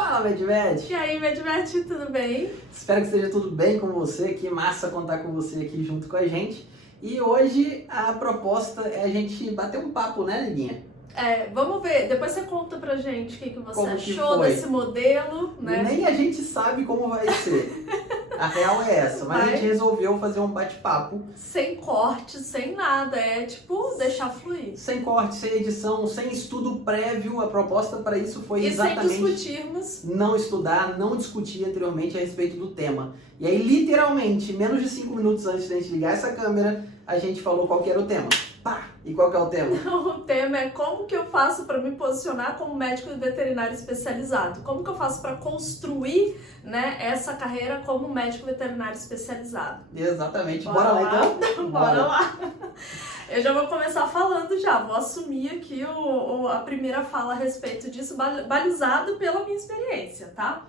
Fala, Medvet! E aí, Medvet, tudo bem? Espero que esteja tudo bem com você, que massa contar com você aqui junto com a gente. E hoje a proposta é a gente bater um papo, né, Liguinha? Vamos ver, depois você conta pra gente o que você Como que achou foi? desse modelo, né? Nem a gente sabe como vai ser. A real é essa, mas a gente resolveu fazer um bate-papo. Sem corte, sem nada, tipo deixar fluir. Sem corte, sem edição, sem estudo prévio. A proposta para isso foi exatamente... sem discutirmos. Não estudar, não discutir anteriormente a respeito do tema. E aí, literalmente, menos de 5 minutos antes da gente ligar essa câmera, a gente falou qual que era o tema. Pá! E qual que é o tema? O tema é como que eu faço para me posicionar como médico veterinário especializado. Como que eu faço para construir, né, essa carreira como médico veterinário especializado. Exatamente. Bora lá então? Bora lá. Eu já vou começar falando já. Vou assumir aqui a primeira fala a respeito disso, balizado pela minha experiência, tá?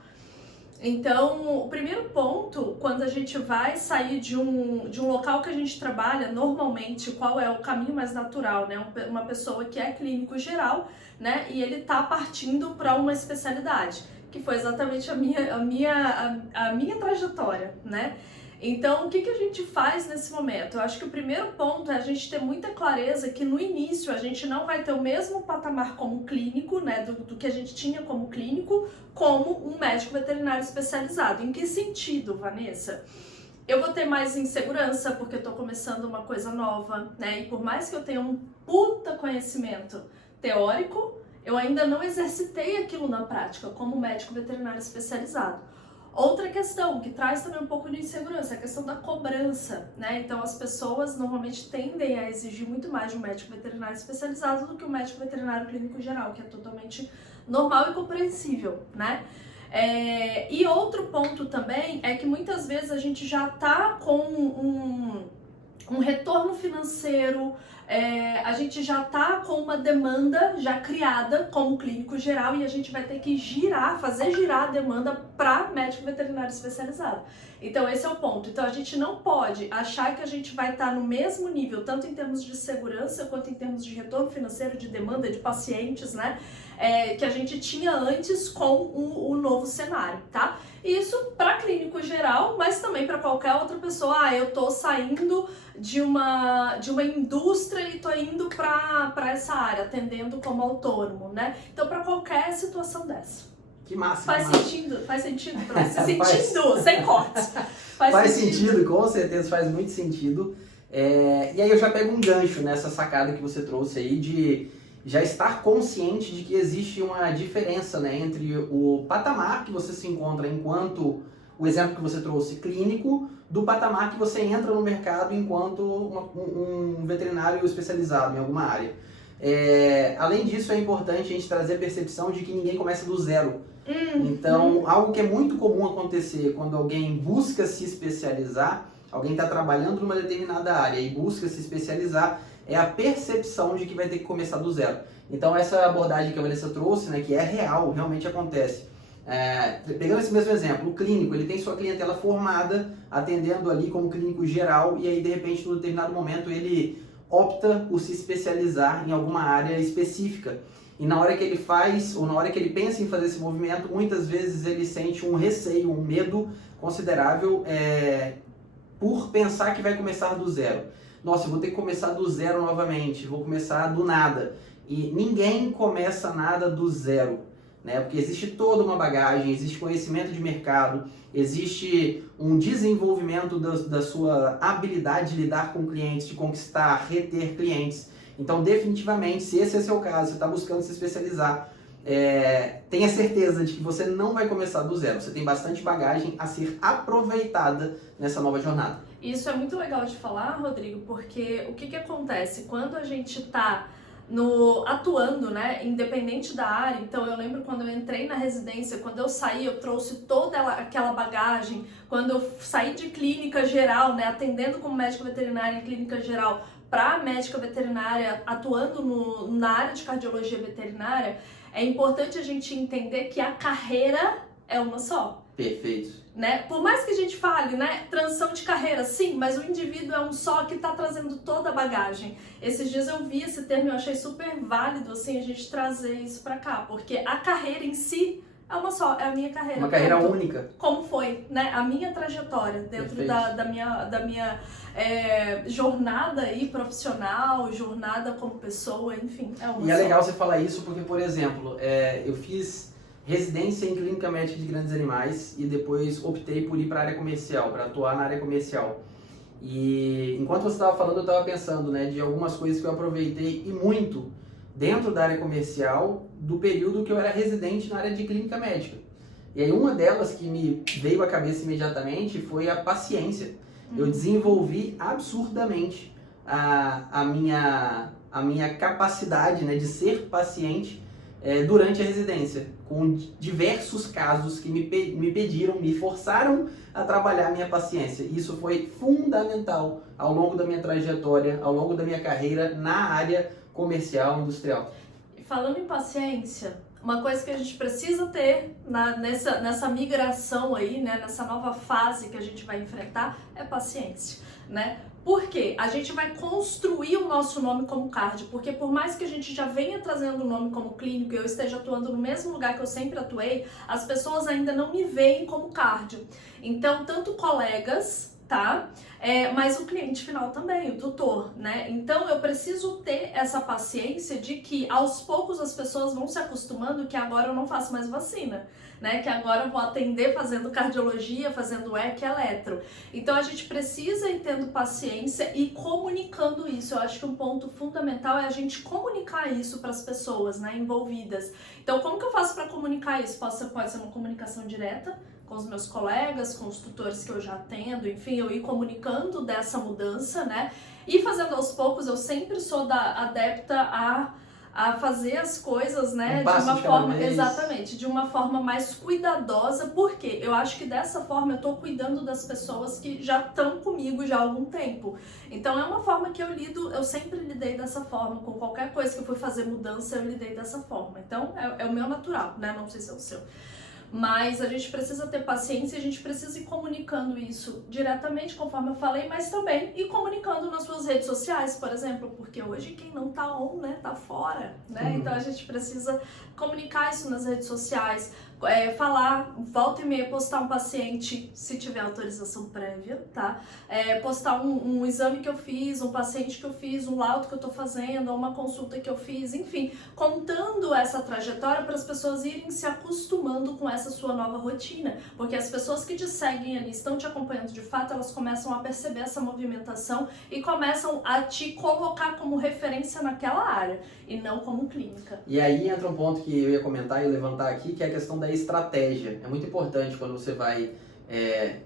Então, o primeiro ponto, quando a gente vai sair de um local que a gente trabalha, normalmente, qual é o caminho mais natural, né? Uma pessoa que é clínico geral, né? E ele tá partindo para uma especialidade, que foi exatamente a minha trajetória, né? Então, o que a gente faz nesse momento? Eu acho que o primeiro ponto é a gente ter muita clareza que no início a gente não vai ter o mesmo patamar como clínico, né, do que a gente tinha como clínico, como um médico veterinário especializado. Em que sentido, Vanessa? Eu vou ter mais insegurança porque eu tô começando uma coisa nova, né, e por mais que eu tenha um puta conhecimento teórico, eu ainda não exercitei aquilo na prática como médico veterinário especializado. Outra questão que traz também um pouco de insegurança é a questão da cobrança, né? Então as pessoas normalmente tendem a exigir muito mais de um médico veterinário especializado do que um médico veterinário clínico geral, que é totalmente normal e compreensível, né? E outro ponto também é que muitas vezes a gente já tá com um retorno financeiro, a gente já tá com uma demanda já criada como clínico geral e a gente vai ter que fazer girar a demanda para médico veterinário especializado. Então esse é o ponto. Então a gente não pode achar que a gente vai estar no mesmo nível, tanto em termos de segurança quanto em termos de retorno financeiro, de demanda de pacientes, né? Que a gente tinha antes com o novo cenário, tá? Isso para clínico geral, mas também para qualquer outra pessoa. Eu tô saindo de uma indústria e tô indo para essa área, atendendo como autônomo, né? Então, para qualquer situação dessa. Que massa! Faz sentido para você? Sentindo, sem cortes. Faz sentido, com certeza faz muito sentido. E aí eu já pego um gancho nessa sacada que você trouxe aí de já estar consciente de que existe uma diferença, né, entre o patamar que você se encontra enquanto, o exemplo que você trouxe, clínico, do patamar que você entra no mercado enquanto um veterinário especializado em alguma área. Além disso, é importante a gente trazer a percepção de que ninguém começa do zero. Então, algo que é muito comum acontecer quando alguém busca se especializar, alguém está trabalhando numa determinada área e busca se especializar, é a percepção de que vai ter que começar do zero. Então essa abordagem que a Vanessa trouxe, né, que é real, realmente acontece. Pegando esse mesmo exemplo, o clínico, ele tem sua clientela formada, atendendo ali como clínico geral, e aí de repente, num determinado momento, ele opta por se especializar em alguma área específica. E na hora que ele faz, ou na hora que ele pensa em fazer esse movimento, muitas vezes ele sente um receio, um medo considerável por pensar que vai começar do zero. Nossa, eu vou ter que começar do zero novamente, vou começar do nada. E ninguém começa nada do zero, né? Porque existe toda uma bagagem, existe conhecimento de mercado, existe um desenvolvimento da sua habilidade de lidar com clientes, de conquistar, reter clientes. Então, definitivamente, se esse é o seu caso, você está buscando se especializar, tenha certeza de que você não vai começar do zero. Você tem bastante bagagem a ser aproveitada nessa nova jornada. Isso é muito legal de falar, Rodrigo, porque o que acontece? Quando a gente está atuando, né, independente da área, então eu lembro quando eu entrei na residência, quando eu saí, eu trouxe toda aquela bagagem, quando eu saí de clínica geral, né, atendendo como médica veterinária em clínica geral, para médica veterinária atuando na área de cardiologia veterinária, é importante a gente entender que a carreira é uma só. Perfeito. Né? Por mais que a gente fale, né, transição de carreira, sim, mas o indivíduo é um só que está trazendo toda a bagagem. Esses dias eu vi esse termo e eu achei super válido assim, a gente trazer isso para cá, porque a carreira em si, É uma só, é a minha carreira. Uma carreira única. Como foi, né? A minha trajetória dentro da minha jornada aí profissional, jornada como pessoa, enfim. E é legal você falar isso porque, por exemplo, eu fiz residência em clínica médica de grandes animais e depois optei por ir para a área comercial, para atuar na área comercial. E enquanto você estava falando, eu estava pensando, né, de algumas coisas que eu aproveitei e muito dentro da área comercial do período que eu era residente na área de clínica médica. E aí uma delas que me veio à cabeça imediatamente foi a paciência. Eu desenvolvi absurdamente a minha capacidade, né, de ser paciente durante a residência, com diversos casos que me pediram, me forçaram a trabalhar a minha paciência. Isso foi fundamental ao longo da minha trajetória, ao longo da minha carreira na área comercial, industrial. Falando em paciência, uma coisa que a gente precisa ter nessa migração aí, né, nessa nova fase que a gente vai enfrentar, é paciência, né? Por quê? A gente vai construir o nosso nome como cardio, porque por mais que a gente já venha trazendo o nome como clínico e eu esteja atuando no mesmo lugar que eu sempre atuei, as pessoas ainda não me veem como cardio. Então, tanto colegas, tá? Mas o cliente final também, o tutor, né? Então eu preciso ter essa paciência de que aos poucos as pessoas vão se acostumando que agora eu não faço mais vacina, né? Que agora eu vou atender fazendo cardiologia, fazendo EC, eletro. Então a gente precisa ir tendo paciência e comunicando isso. Eu acho que um ponto fundamental é a gente comunicar isso para as pessoas, né, envolvidas. Então como que eu faço para comunicar isso? Pode ser uma comunicação direta com os meus colegas, com os tutores que eu já atendo, enfim, eu ir comunicando dessa mudança, né? E fazendo aos poucos, eu sempre sou adepta a fazer as coisas, né, de uma forma, exatamente, de uma forma mais cuidadosa, porque eu acho que dessa forma eu tô cuidando das pessoas que já estão comigo já há algum tempo. Então é uma forma que eu sempre lidei dessa forma, com qualquer coisa que eu fui fazer mudança, eu lidei dessa forma. Então é o meu natural, né, não sei se é o seu. Mas a gente precisa ter paciência e a gente precisa ir comunicando isso diretamente, conforme eu falei, mas também ir comunicando nas suas redes sociais, por exemplo, porque hoje quem não tá on, né, tá fora, né? Então a gente precisa comunicar isso nas redes sociais, falar, volta e meia, postar um paciente, se tiver autorização prévia, tá? Postar um exame que eu fiz, um paciente que eu fiz, um laudo que eu tô fazendo, ou uma consulta que eu fiz, enfim, contando essa trajetória para as pessoas irem se acostumando com essa sua nova rotina, porque as pessoas que te seguem ali, estão te acompanhando de fato, elas começam a perceber essa movimentação e começam a te colocar como referência naquela área e não como clínica. E aí entra um ponto que eu ia comentar e levantar aqui, que é a questão da estratégia. É muito importante quando você vai...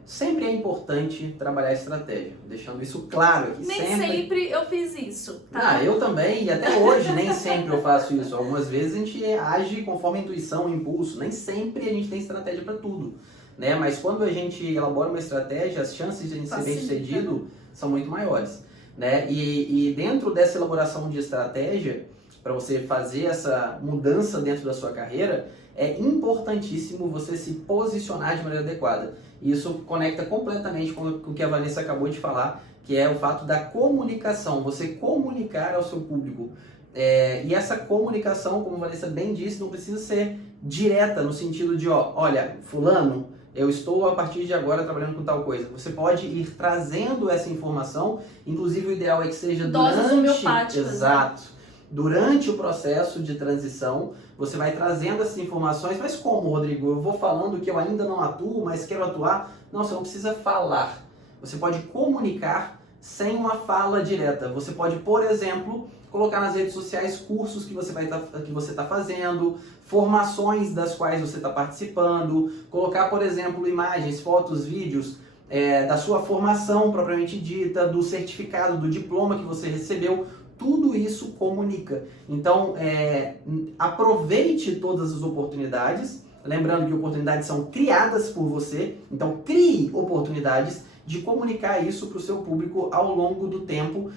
sempre é importante trabalhar a estratégia, deixando isso claro aqui. Nem sempre eu fiz isso, tá? Eu também, e até hoje nem sempre eu faço isso. Algumas vezes a gente age conforme a intuição, o impulso. Nem sempre a gente tem estratégia para tudo, né? Mas quando a gente elabora uma estratégia, as chances de a gente ser bem sucedido são muito maiores, né? E dentro dessa elaboração de estratégia, para você fazer essa mudança dentro da sua carreira, é importantíssimo você se posicionar de maneira adequada. E isso conecta completamente com o que a Vanessa acabou de falar, que é o fato da comunicação, você comunicar ao seu público. E essa comunicação, como a Vanessa bem disse, não precisa ser direta, no sentido de, olha, fulano, eu estou a partir de agora trabalhando com tal coisa. Você pode ir trazendo essa informação, inclusive o ideal é que seja doses homeopáticas. Exato. Né? Durante o processo de transição, você vai trazendo essas informações. Mas como, Rodrigo? Eu vou falando que eu ainda não atuo, mas quero atuar. Não, você não precisa falar. Você pode comunicar sem uma fala direta. Você pode, por exemplo, colocar nas redes sociais cursos que você está fazendo, formações das quais você está participando, colocar, por exemplo, imagens, fotos, vídeos da sua formação propriamente dita, do certificado, do diploma que você recebeu. Tudo isso comunica. Então, aproveite todas as oportunidades, lembrando que oportunidades são criadas por você, então crie oportunidades de comunicar isso para o seu público ao longo do tempo,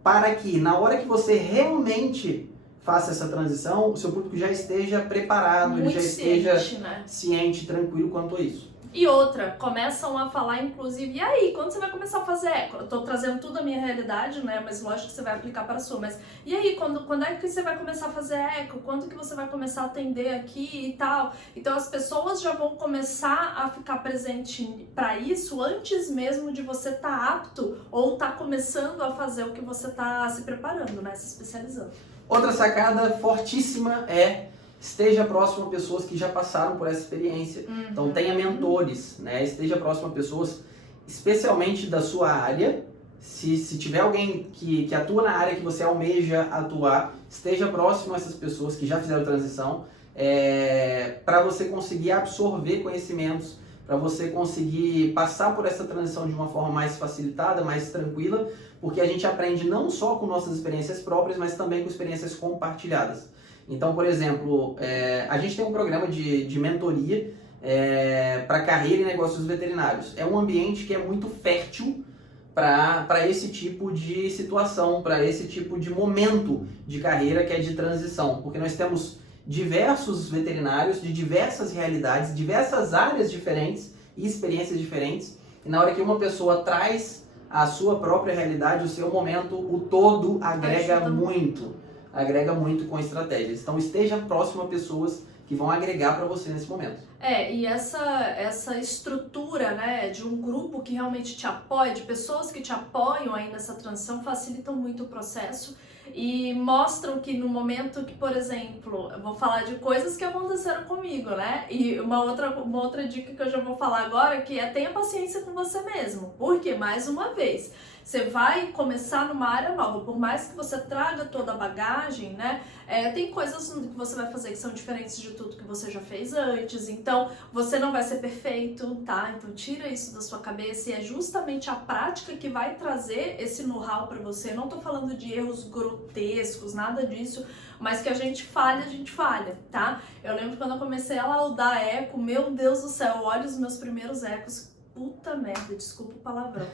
para que na hora que você realmente faça essa transição, o seu público já esteja preparado, ele já esteja ciente, tranquilo quanto a isso. E outra, começam a falar, inclusive, e aí, quando você vai começar a fazer eco? Eu tô trazendo tudo a minha realidade, né? Mas lógico que você vai aplicar para a sua. Mas e aí, quando é que você vai começar a fazer eco? Quando que você vai começar a atender aqui e tal? Então as pessoas já vão começar a ficar presente para isso antes mesmo de você estar apto ou tá começando a fazer o que você tá se preparando, né? Se especializando. Outra sacada fortíssima é: esteja próximo a pessoas que já passaram por essa experiência. Então tenha mentores, né? Esteja próximo a pessoas, especialmente da sua área. Se tiver alguém que atua na área que você almeja atuar, esteja próximo a essas pessoas que já fizeram transição, para você conseguir absorver conhecimentos, para você conseguir passar por essa transição de uma forma mais facilitada, mais tranquila, porque a gente aprende não só com nossas experiências próprias, mas também com experiências compartilhadas. Então, por exemplo, a gente tem um programa de mentoria para carreira e negócios veterinários. É um ambiente que é muito fértil para esse tipo de situação, para esse tipo de momento de carreira que é de transição, porque nós temos diversos veterinários de diversas realidades, diversas áreas diferentes e experiências diferentes, e na hora que uma pessoa traz a sua própria realidade, o seu momento, o todo agrega muito com estratégias. Então esteja próximo a pessoas que vão agregar para você nesse momento. E essa estrutura, né, de um grupo que realmente te apoia, de pessoas que te apoiam aí nessa transição, facilitam muito o processo e mostram que no momento que, por exemplo, eu vou falar de coisas que aconteceram comigo, né, e uma outra dica que eu já vou falar agora, que é: tenha paciência com você mesmo, porque, mais uma vez, você vai começar numa área nova, por mais que você traga toda a bagagem, né? Tem coisas que você vai fazer que são diferentes de tudo que você já fez antes, então você não vai ser perfeito, tá? Então tira isso da sua cabeça, e é justamente a prática que vai trazer esse know-how pra você. Eu não tô falando de erros grotescos, nada disso, mas que a gente falha, tá? Eu lembro quando eu comecei a laudar eco, meu Deus do céu, olha os meus primeiros ecos. Puta merda, desculpa o palavrão.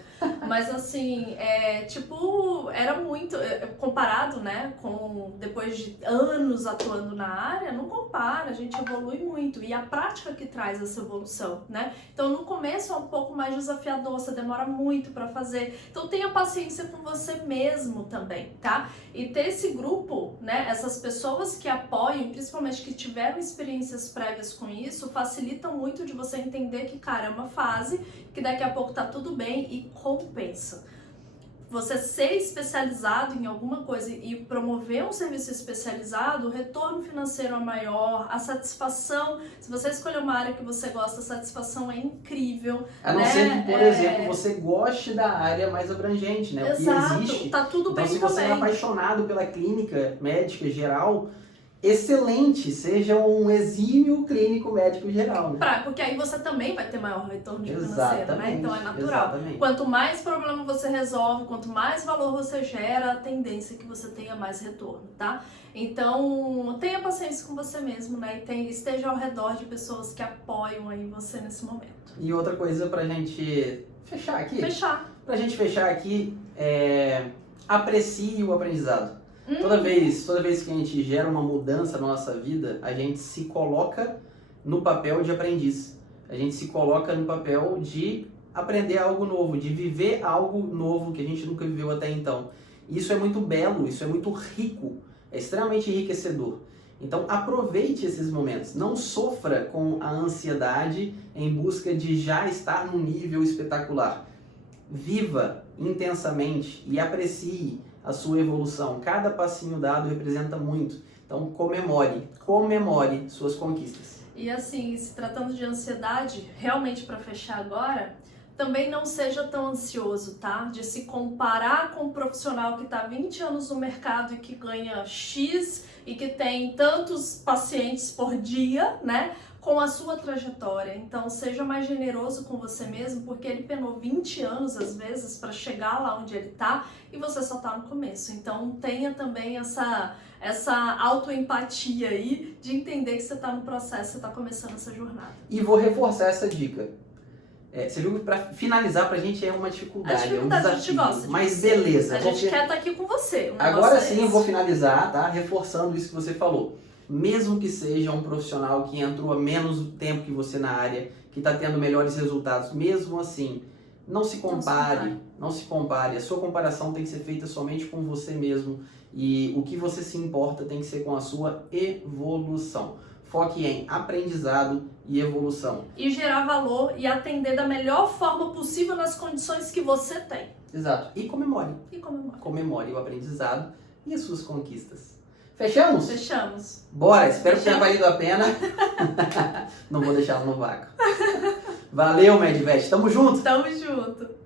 Mas assim, era muito, comparado, né, com depois de anos atuando na área, não compara, a gente evolui muito. E a prática que traz essa evolução, né? Então no começo é um pouco mais desafiador, você demora muito pra fazer. Então tenha paciência com você mesmo também, tá? E ter esse grupo, né, essas pessoas que apoiam, principalmente que tiveram experiências prévias com isso, facilitam muito de você entender que, cara, é uma fase, que daqui a pouco tá tudo bem e compensa. Você ser especializado em alguma coisa e promover um serviço especializado, o retorno financeiro é maior, a satisfação, se você escolher uma área que você gosta, a satisfação é incrível. A não ser que, por exemplo, você goste da área mais abrangente, né? Exato, o que existe. Tá tudo bem então, se você é apaixonado pela clínica médica geral, excelente, seja um exímio clínico médico geral, né? Porque aí você também vai ter maior retorno de financeiro, né? Exatamente, Então é natural. exatamente. Quanto mais problema você resolve, quanto mais valor você gera, a tendência é que você tenha mais retorno, tá? Então tenha paciência com você mesmo, né? E esteja ao redor de pessoas que apoiam aí você nesse momento. E outra coisa pra gente fechar aqui. Pra gente fechar aqui, aprecie o aprendizado. Toda vez que a gente gera uma mudança na nossa vida, a gente se coloca no papel de aprendiz. A gente se coloca no papel de aprender algo novo, de viver algo novo que a gente nunca viveu até então. Isso é muito belo, isso é muito rico, é extremamente enriquecedor. Então aproveite esses momentos, não sofra com a ansiedade em busca de já estar num nível espetacular. Viva intensamente e aprecie a sua evolução. Cada passinho dado representa muito. Então comemore suas conquistas. E assim, se tratando de ansiedade, realmente para fechar agora, também não seja tão ansioso, tá? De se comparar com um profissional que está há 20 anos no mercado e que ganha X e que tem tantos pacientes por dia, né? Com a sua trajetória. Então seja mais generoso com você mesmo, porque ele penou 20 anos às vezes para chegar lá onde ele tá e você só tá no começo. Então tenha também essa autoempatia aí de entender que você tá no processo, você tá começando essa jornada. E vou reforçar essa dica. Você viu que para finalizar pra gente é uma dificuldade, é um desafio, a gente gosta mas beleza. A gente quer estar aqui com você. Agora sim eu vou finalizar, tá? Reforçando isso que você falou. mesmo que seja um profissional que entrou há menos tempo que você na área, que está tendo melhores resultados, mesmo assim, não se compare, não se compare. A sua comparação tem que ser feita somente com você mesmo e o que você se importa tem que ser com a sua evolução. Foque em aprendizado e evolução. E gerar valor e atender da melhor forma possível nas condições que você tem. Exato. E comemore. E comemore. Comemore o aprendizado e as suas conquistas. Fechamos? Fechamos. Bora, espero que tenha valido a pena. Não vou deixá-lo no vácuo. Valeu, Medvet. Tamo junto. Tamo junto.